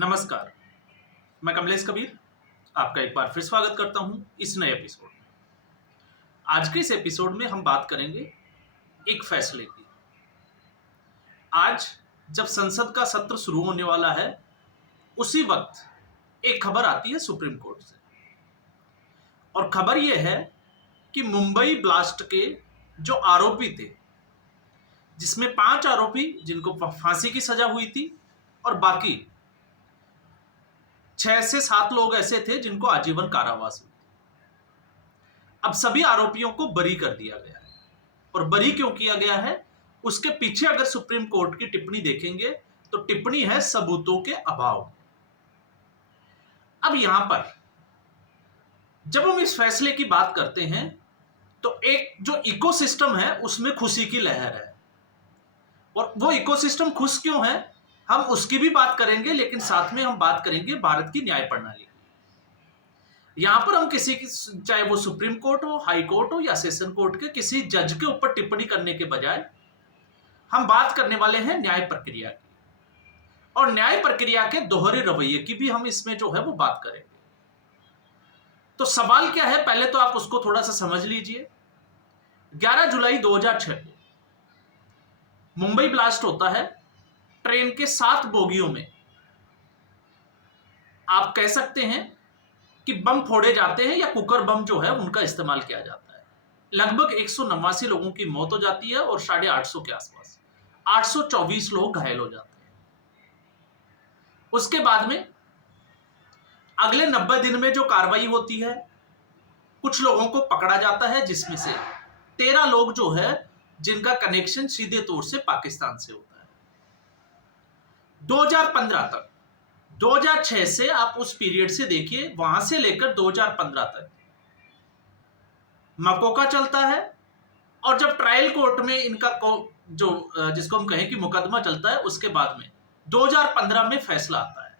नमस्कार, मैं कमलेश कबीर आपका एक बार फिर स्वागत करता हूं इस नए एपिसोड में। आज के इस एपिसोड में हम बात करेंगे एक फैसले की। आज जब संसद का सत्र शुरू होने वाला है, उसी वक्त एक खबर आती है सुप्रीम कोर्ट से, और खबर यह है कि मुंबई ब्लास्ट के जो आरोपी थे, जिसमें 5 आरोपी जिनको फांसी की सजा हुई थी और बाकी 6 से 7 लोग ऐसे थे जिनको आजीवन कारावास हुई। अब सभी आरोपियों को बरी कर दिया गया है, और बरी क्यों किया गया है उसके पीछे अगर सुप्रीम कोर्ट की टिप्पणी देखेंगे तो टिप्पणी है सबूतों के अभाव। अब यहां पर जब हम इस फैसले की बात करते हैं तो एक जो इकोसिस्टम है उसमें खुशी की लहर है, और वो इकोसिस्टम खुश क्यों है हम उसकी भी बात करेंगे, लेकिन साथ में हम बात करेंगे भारत की न्याय प्रणाली। यहां पर हम किसी की, चाहे वो सुप्रीम कोर्ट हो, हाई कोर्ट हो या सेशन कोर्ट के किसी जज के ऊपर टिप्पणी करने के बजाय हम बात करने वाले हैं न्याय प्रक्रिया की, और न्याय प्रक्रिया के दोहरे रवैये की भी हम इसमें जो है वो बात करेंगे। तो सवाल क्या है, पहले तो आप उसको थोड़ा सा समझ लीजिए। 11 जुलाई 2006 को मुंबई ब्लास्ट होता है। ट्रेन के 7 बोगियों में आप कह सकते हैं कि बम फोड़े जाते हैं, या कुकर बम जो है उनका इस्तेमाल किया जाता है। लगभग 189 लोगों की मौत हो जाती है और 850 के आसपास 824 लोग घायल हो जाते हैं। उसके बाद में अगले 90 दिन में जो कार्रवाई होती है, कुछ लोगों को पकड़ा जाता है, जिसमें से 13 लोग जो है जिनका कनेक्शन सीधे तौर से पाकिस्तान से होता है। 2015 तक, 2006 से आप उस पीरियड से देखिए, वहां से लेकर 2015 तक मकोका चलता है, और जब ट्रायल कोर्ट में इनका जो जिसको हम कहें कि मुकदमा चलता है, उसके बाद में 2015 में फैसला आता है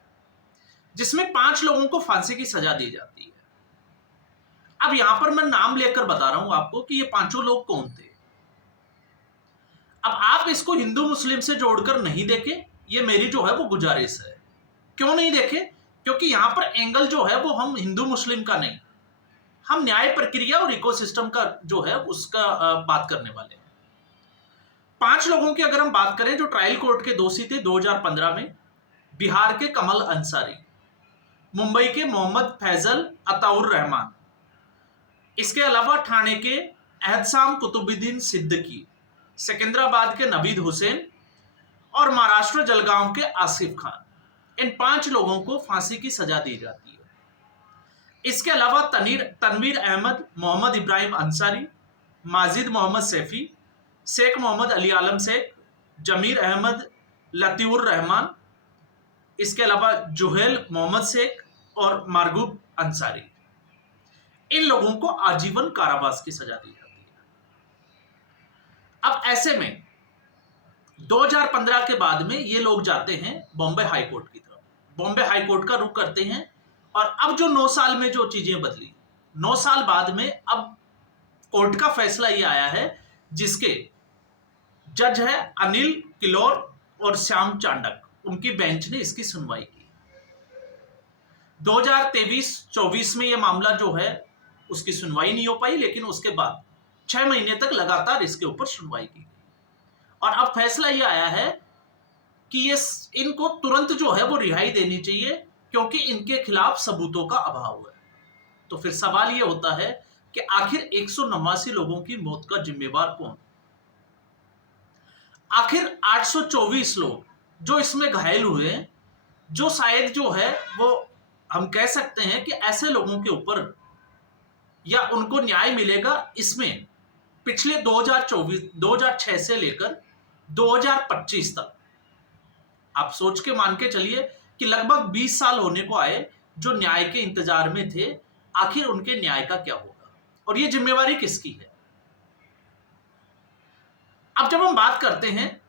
जिसमें 5 लोगों को फांसी की सजा दी जाती है। अब यहां पर मैं नाम लेकर बता रहा हूं आपको कि ये 5 लोग कौन थे। अब आप इसको हिंदू मुस्लिम से जोड़कर नहीं देखें, ये मेरी जो है वो गुजारिश है। क्यों नहीं देखें? क्योंकि यहां पर एंगल जो है वो हम हिंदू मुस्लिम का नहीं, हम न्याय प्रक्रिया और इकोसिस्टम का जो है उसका बात करने वाले हैं। 5 लोगों की अगर हम बात करें जो ट्रायल कोर्ट के दोषी थे 2015 में, बिहार के कमल अंसारी, मुंबई के मोहम्मद फैजल अताउर रहमान, इसके अलावा ठाणे के एहतसाम कुतुबुद्दीन सिद्दीकी, सिकंदराबाद के नवीद हुसैन और महाराष्ट्र जलगांव के आसिफ खान, इन 5 लोगों को फांसी की सजा दी जाती है। इसके अलावा तनवीर अहमद, मोहम्मद इब्राहिम अंसारी, माजिद मोहम्मद सैफी, शेख मोहम्मद अली आलम शेख, जमीर अहमद लतीउर रहमान, इसके अलावा जुहेल मोहम्मद शेख और मारगूब अंसारी, इन लोगों को आजीवन कारावास की सजा दी जाती है। अब ऐसे में 2015 के बाद में ये लोग जाते हैं बॉम्बे हाई कोर्ट की तरफ, बॉम्बे हाई कोर्ट का रुख करते हैं, और अब जो 9 साल में जो चीजें बदली, 9 साल बाद में अब कोर्ट का फैसला ये आया है, जिसके जज है अनिल किलोर और श्याम चांडक, उनकी बेंच ने इसकी सुनवाई की। 2023-24 में ये मामला जो है उसकी सुनवाई नहीं हो पाई, लेकिन उसके बाद 6 महीने तक लगातार इसके ऊपर सुनवाई की, और अब फैसला ये आया है कि ये इनको तुरंत जो है वो रिहाई देनी चाहिए, क्योंकि इनके खिलाफ सबूतों का अभाव है। तो फिर सवाल ये होता है कि आखिर 189 लोगों की मौत का जिम्मेवार कौन? आखिर 824 लोग जो इसमें घायल हुए, जो शायद जो है वो हम कह सकते हैं कि ऐसे लोगों के ऊपर या उनको न्याय मिलेगा, इसमें पिछले 2006 से लेकर 2025 तक आप सोच के मान के चलिए कि लगभग 20 साल होने को आए जो न्याय के इंतजार में थे। आखिर उनके न्याय का क्या होगा, और ये जिम्मेवारी किसकी है? अब जब हम बात करते हैं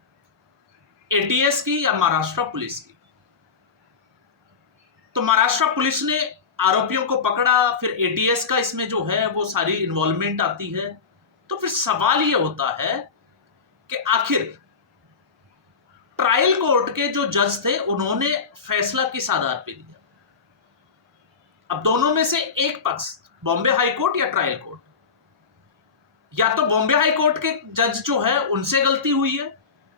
एटीएस की या महाराष्ट्र पुलिस की, तो महाराष्ट्र पुलिस ने आरोपियों को पकड़ा, फिर एटीएस का इसमें जो है वो सारी इन्वॉल्वमेंट आती है। तो फिर सवाल ये होता है कि आखिर ट्रायल कोर्ट के जो जज थे उन्होंने फैसला किस आधार पे दिया? अब दोनों में से एक पक्ष, बॉम्बे हाई कोर्ट या ट्रायल कोर्ट, या तो बॉम्बे हाई कोर्ट के जज जो है उनसे गलती हुई है,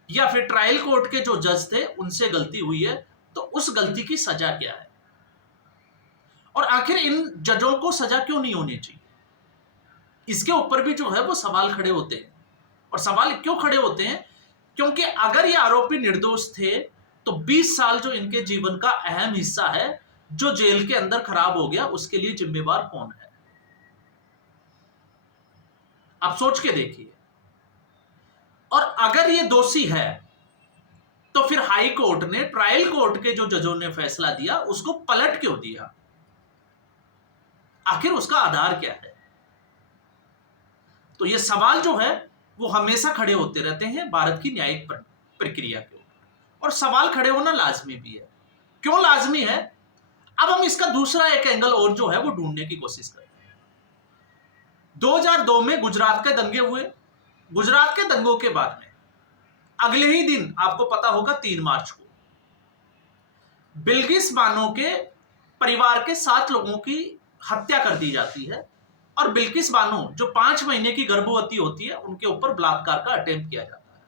या फिर ट्रायल कोर्ट के जो जज थे उनसे गलती हुई है, तो उस गलती की सजा क्या है? और आखिर इन जजों को सजा क्यों नहीं होनी चाहिए? इसके ऊपर भी जो है वो सवाल खड़े होते हैं। और सवाल क्यों खड़े होते हैं? क्योंकि अगर ये आरोपी निर्दोष थे तो 20 साल जो इनके जीवन का अहम हिस्सा है जो जेल के अंदर खराब हो गया, उसके लिए जिम्मेवार कौन है? आप सोच के देखिए। और अगर ये दोषी है तो फिर हाई कोर्ट ने ट्रायल कोर्ट के जो जजों ने फैसला दिया उसको पलट क्यों दिया? आखिर उसका आधार क्या है? तो ये सवाल जो है वो हमेशा खड़े होते रहते हैं भारत की न्यायिक प्रक्रिया के ऊपर, और सवाल खड़े होना लाजमी भी है। क्यों लाजमी है? अब हम इसका दूसरा एक एंगल और जो है वो ढूंढने की कोशिश करते हैं। 2002 में गुजरात के दंगे हुए। गुजरात के दंगों के बाद में अगले ही दिन, आपको पता होगा 3 मार्च को, बिल्किस बानो के परिवार के 7 लोगों की हत्या कर दी जाती है, और बिल्किस बानो जो 5 महीने की गर्भवती होती है उनके ऊपर बलात्कार का अटेम्प्ट किया जाता है।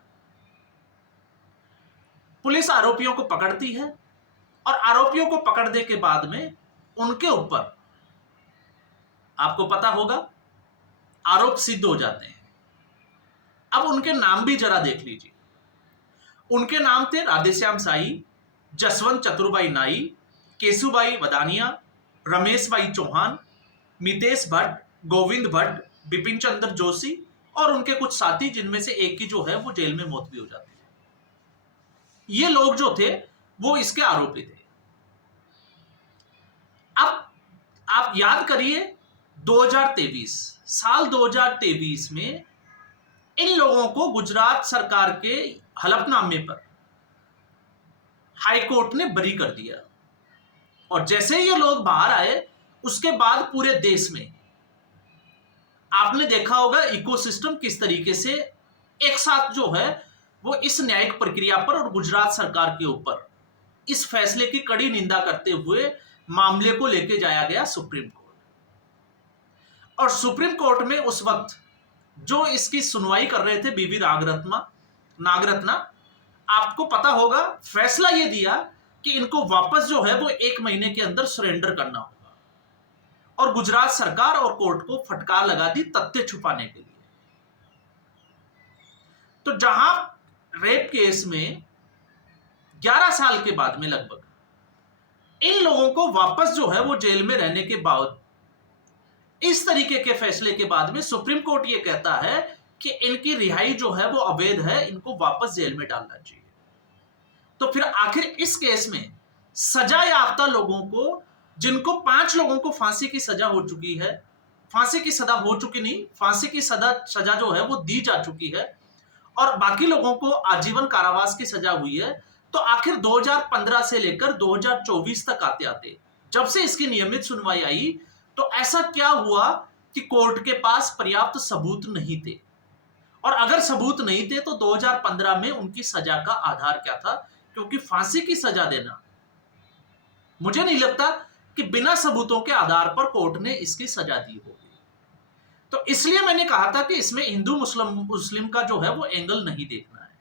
पुलिस आरोपियों को पकड़ती है, और आरोपियों को पकड़ने के बाद में उनके ऊपर, आपको पता होगा, आरोप सिद्ध हो जाते हैं। अब उनके नाम भी जरा देख लीजिए। उनके नाम थे राधेश्याम साई, जसवंत चतुरबाई नाई, केशुबाई वदानिया, रमेश भाई चौहान, मितेश भट्ट, गोविंद भट्ट, बिपिन चंद्र जोशी, और उनके कुछ साथी, जिनमें से एक की जो है वो जेल में मौत भी हो जाती है। ये लोग जो थे वो इसके आरोपी थे। अब आप याद करिए, 2023 साल 2023 में इन लोगों को गुजरात सरकार के हलफनामे पर हाई कोर्ट ने बरी कर दिया, और जैसे ये लोग बाहर आए उसके बाद पूरे देश में आपने देखा होगा इकोसिस्टम किस तरीके से एक साथ जो है वो इस न्यायिक प्रक्रिया पर और गुजरात सरकार के ऊपर इस फैसले की कड़ी निंदा करते हुए मामले को लेके जाया गया सुप्रीम कोर्ट। और सुप्रीम कोर्ट में उस वक्त जो इसकी सुनवाई कर रहे थे बीवी नागरत्ना, आपको पता होगा, फैसला ये दिया कि इनको वापस जो है वो 1 महीने के अंदर सरेंडर करना होगा, और गुजरात सरकार और कोर्ट को फटकार लगा दी तथ्य छुपाने के लिए। तो जहां रेप केस में 11 साल के बाद में लगभग इन लोगों को वापस जो है वो जेल में रहने के बाद, इस तरीके के फैसले के बाद में सुप्रीम कोर्ट ये कहता है कि इनकी रिहाई जो है वो अवैध है, इनको वापस जेल में डालना चाहिए। तो फिर आखिर इस केस में सजा याफ्ता लोगों को, जिनको 5 लोगों को फांसी की सजा हो चुकी है, फांसी की सजा हो चुकी नहीं, फांसी की सजा जो है वो दी जा चुकी है, और बाकी लोगों को आजीवन कारावास की सजा हुई है, तो आखिर 2015 से लेकर 2024 तक आते आते जब से इसकी नियमित सुनवाई आई, तो ऐसा क्या हुआ कि कोर्ट के पास पर्याप्त सबूत नहीं थे? और अगर सबूत नहीं थे तो 2015 में उनकी सजा का आधार क्या था? क्योंकि फांसी की सजा देना, मुझे नहीं लगता कि बिना सबूतों के आधार पर कोर्ट ने इसकी सजा दी होगी। तो इसलिए मैंने कहा था कि इसमें हिंदू मुस्लिम का जो है वो एंगल नहीं देखना है।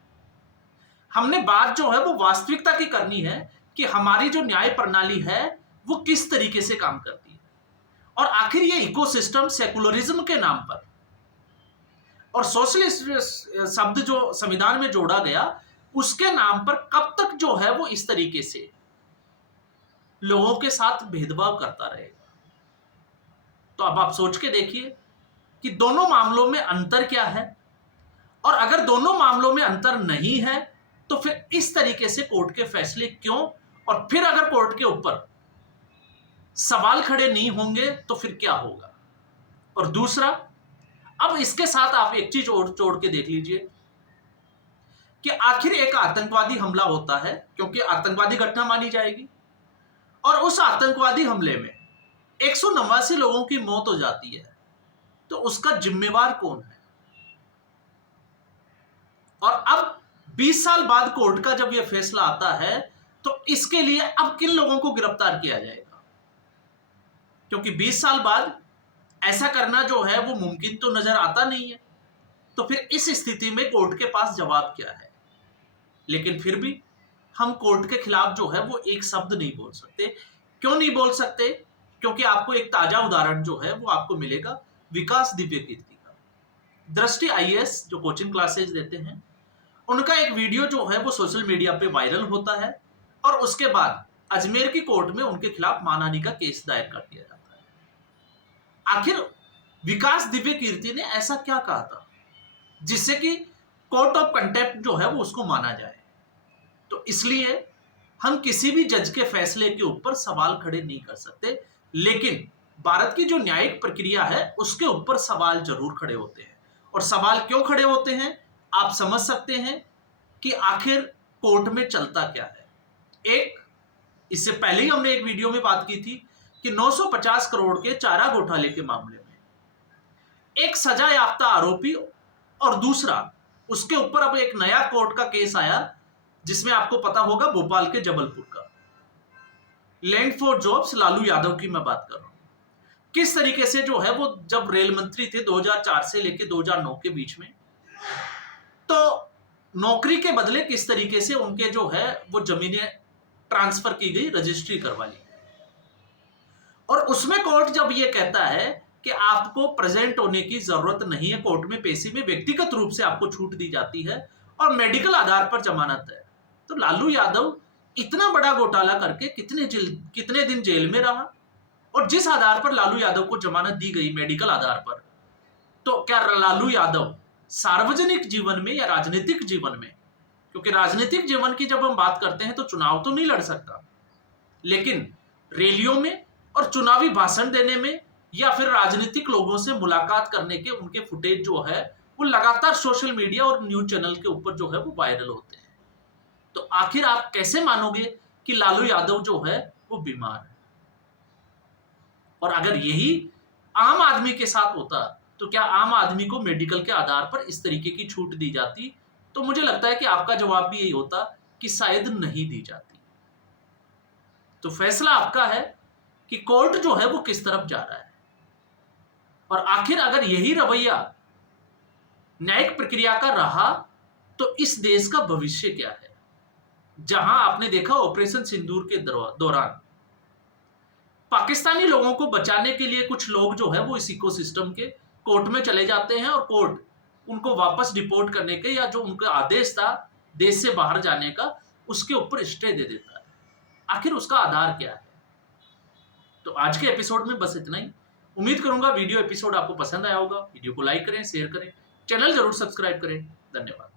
हमने बात जो है वो वास्तविकता की करनी है कि हमारी जो न्याय प्रणाली है वो किस तरीके से काम करती है, और आखिर ये इकोसिस्टम सेकुलरिज्म के नाम पर और सोशलिस्ट शब्द जो संविधान में जोड़ा गया उसके नाम पर कब तक जो है वो इस तरीके से लोगों के साथ भेदभाव करता रहेगा। तो अब आप सोच के देखिए कि दोनों मामलों में अंतर क्या है, और अगर दोनों मामलों में अंतर नहीं है तो फिर इस तरीके से कोर्ट के फैसले क्यों, और फिर अगर कोर्ट के ऊपर सवाल खड़े नहीं होंगे तो फिर क्या होगा। और दूसरा, अब इसके साथ आप एक चीज और जोड़ के देख लीजिए कि आखिर एक आतंकवादी हमला होता है, क्योंकि आतंकवादी घटना मानी जाएगी, और उस आतंकवादी हमले में 189 लोगों की मौत हो जाती है, तो उसका जिम्मेवार कौन है? और अब 20 साल बाद कोर्ट का जब यह फैसला आता है तो इसके लिए अब किन लोगों को गिरफ्तार किया जाएगा? क्योंकि 20 साल बाद ऐसा करना जो है वो मुमकिन तो नजर आता नहीं है। तो फिर इस स्थिति में कोर्ट के पास जवाब क्या है? लेकिन फिर भी हम कोर्ट के खिलाफ जो है वो एक शब्द नहीं बोल सकते। क्यों नहीं बोल सकते? क्योंकि आपको एक ताजा उदाहरण जो है वो आपको मिलेगा विकास दिव्य कीर्ति का। दृष्टि आईएएस जो कोचिंग क्लासेज देते हैं, उनका एक वीडियो जो है वो सोशल मीडिया पे वायरल होता है और उसके बाद अजमेर की कोर्ट में उनके खिलाफ मानहानि का केस दायर कर दिया जाता है। आखिर विकास दिव्य कीर्ति ने ऐसा क्या कहा था जिससे कि कोर्ट ऑफ कंटेम्प्ट जो है वो उसको माना जाए? तो इसलिए हम किसी भी जज के फैसले के ऊपर सवाल खड़े नहीं कर सकते, लेकिन भारत की जो न्यायिक प्रक्रिया है उसके ऊपर सवाल जरूर खड़े होते हैं। और सवाल क्यों खड़े होते हैं आप समझ सकते हैं कि आखिर कोर्ट में चलता क्या है। एक, इससे पहले ही हमने एक वीडियो में बात की थी कि 950 करोड़ के चारा घोटाले के मामले में एक सजा याफ्ता आरोपी और दूसरा उसके ऊपर अब एक नया कोर्ट का केस आया जिसमें आपको पता होगा भोपाल के जबलपुर का land for jobs Lalu Yadav की मैं बात कर रहा हूं। किस तरीके से जो है वो जब रेल मंत्री थे 2004 से लेकर 2009 के बीच में, तो नौकरी के बदले किस तरीके से उनके जो है वो जमीनें ट्रांसफर की गई, रजिस्ट्री करवा ली। और उसमें कोर्ट जब ये कहता है कि आपको प्रेजेंट होने की जरूरत नहीं है कोर्ट में, पेशी में व्यक्तिगत रूप से आपको छूट दी जाती है और मेडिकल आधार पर जमानत है, तो लालू यादव इतना बड़ा घोटाला करके कितने दिन जेल में रहा? और जिस आधार पर लालू यादव को जमानत दी गई मेडिकल आधार पर, तो क्या लालू यादव सार्वजनिक जीवन में या राजनीतिक जीवन में, क्योंकि राजनीतिक जीवन की जब हम बात करते हैं तो चुनाव तो नहीं लड़ सकता, लेकिन रैलियों में और चुनावी भाषण देने में या फिर राजनीतिक लोगों से मुलाकात करने के उनके फुटेज जो है वो लगातार सोशल मीडिया और न्यूज चैनल के ऊपर जो है वो वायरल होते हैं। तो आखिर आप कैसे मानोगे कि लालू यादव जो है वो बीमार है? और अगर यही आम आदमी के साथ होता तो क्या आम आदमी को मेडिकल के आधार पर इस तरीके की छूट दी जाती? तो मुझे लगता है कि आपका जवाब भी यही होता कि शायद नहीं दी जाती। तो फैसला आपका है कि कोर्ट जो है वो किस तरफ जा रहा है, और आखिर अगर यही रवैया न्यायिक प्रक्रिया का रहा तो इस देश का भविष्य क्या है? जहां आपने देखा ऑपरेशन सिंदूर के दौरान पाकिस्तानी लोगों को बचाने के लिए कुछ लोग जो है वो इस इकोसिस्टम के कोर्ट में चले जाते हैं और कोर्ट उनको वापस डिपोर्ट करने के या जो उनका आदेश था देश से बाहर जाने का उसके ऊपर स्टे दे देता है। आखिर उसका आधार क्या है? तो आज के एपिसोड में बस इतना ही। उम्मीद करूंगा वीडियो एपिसोड आपको पसंद आया होगा। वीडियो को लाइक करें, शेयर करें, चैनल जरूर सब्सक्राइब करें। धन्यवाद।